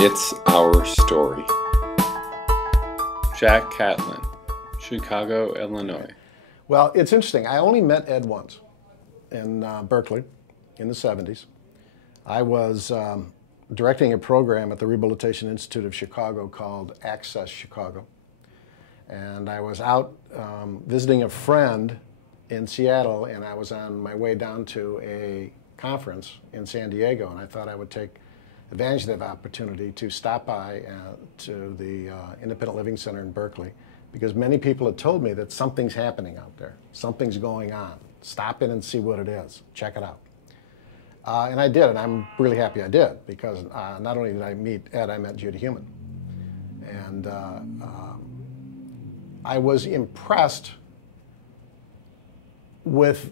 It's Our Story. Jack Catlin, Chicago, Illinois. Well, it's interesting. I only met Ed once in Berkeley in the 70s. I was directing a program at the Rehabilitation Institute of Chicago called Access Chicago. And I was out visiting a friend in Seattle, and I was on my way down to a conference in San Diego, and I thought I would take advantage of that opportunity to stop by to the Independent Living Center in Berkeley, because many people had told me that something's happening out there, something's going on. Stop in and see what it is, check it out. And I did, and I'm really happy I did, because not only did I meet Ed, I met Judy Heumann. And I was impressed with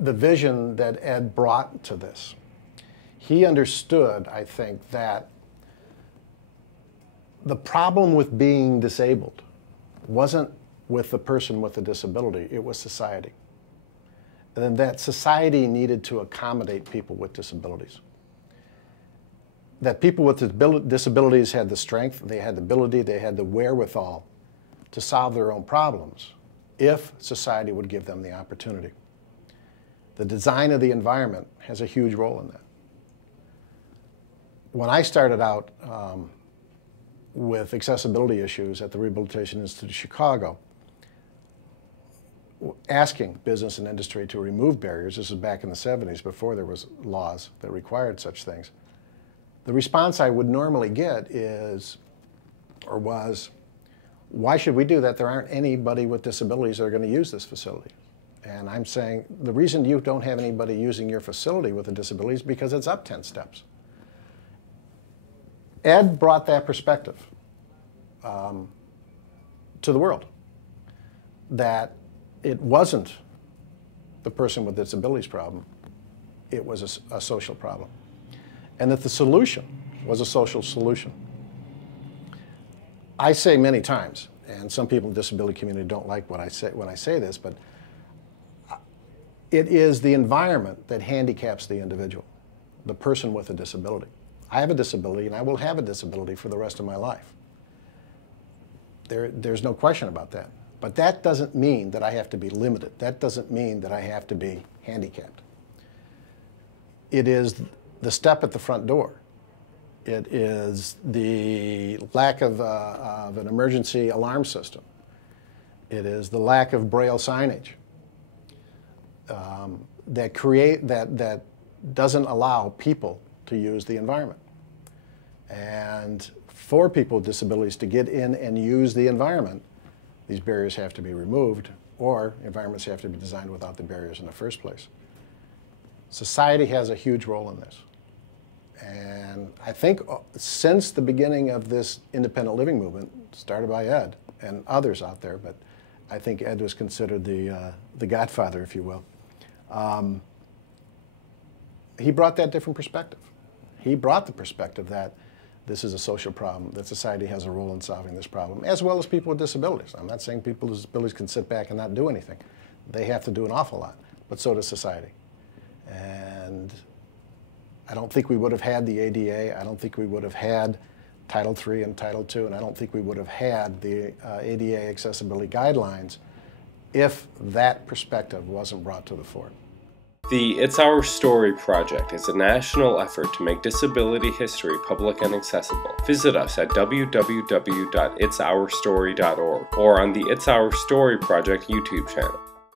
the vision that Ed brought to this. He understood, I think, that the problem with being disabled wasn't with the person with the disability, it was society. And that society needed to accommodate people with disabilities. That people with disabilities had the strength, they had the ability, they had the wherewithal to solve their own problems if society would give them the opportunity. The design of the environment has a huge role in that. When I started out with accessibility issues at the Rehabilitation Institute of Chicago, asking business and industry to remove barriers, this was back in the 70s before there was laws that required such things, the response I would normally get is, or was, why should we do that? There aren't anybody with disabilities that are going to use this facility. And I'm saying the reason you don't have anybody using your facility with a disability is because it's up 10 steps. Ed brought that perspective to the world, that it wasn't the person with disabilities problem, it was a social problem. And that the solution was a social solution. I say many times, and some people in the disability community don't like what I say when I say this, but it is the environment that handicaps the individual, the person with a disability. I have a disability, and I will have a disability for the rest of my life. There's no question about that. But that doesn't mean that I have to be limited. That doesn't mean that I have to be handicapped. It is the step at the front door. It is the lack of an emergency alarm system. It is the lack of Braille signage that doesn't allow people to use the environment. And for people with disabilities to get in and use the environment, these barriers have to be removed, or environments have to be designed without the barriers in the first place. Society has a huge role in this. And I think since the beginning of this independent living movement, started by Ed and others out there, but I think Ed was considered the godfather, if you will, he brought that different perspective. He brought the perspective that this is a social problem, that society has a role in solving this problem, as well as people with disabilities. I'm not saying people with disabilities can sit back and not do anything. They have to do an awful lot, but so does society. And I don't think we would have had the ADA, I don't think we would have had Title III and Title II, and I don't think we would have had the ADA accessibility guidelines if that perspective wasn't brought to the fore. The It's Our Story project is a national effort to make disability history public and accessible. Visit us at www.itsourstory.org or on the It's Our Story project YouTube channel.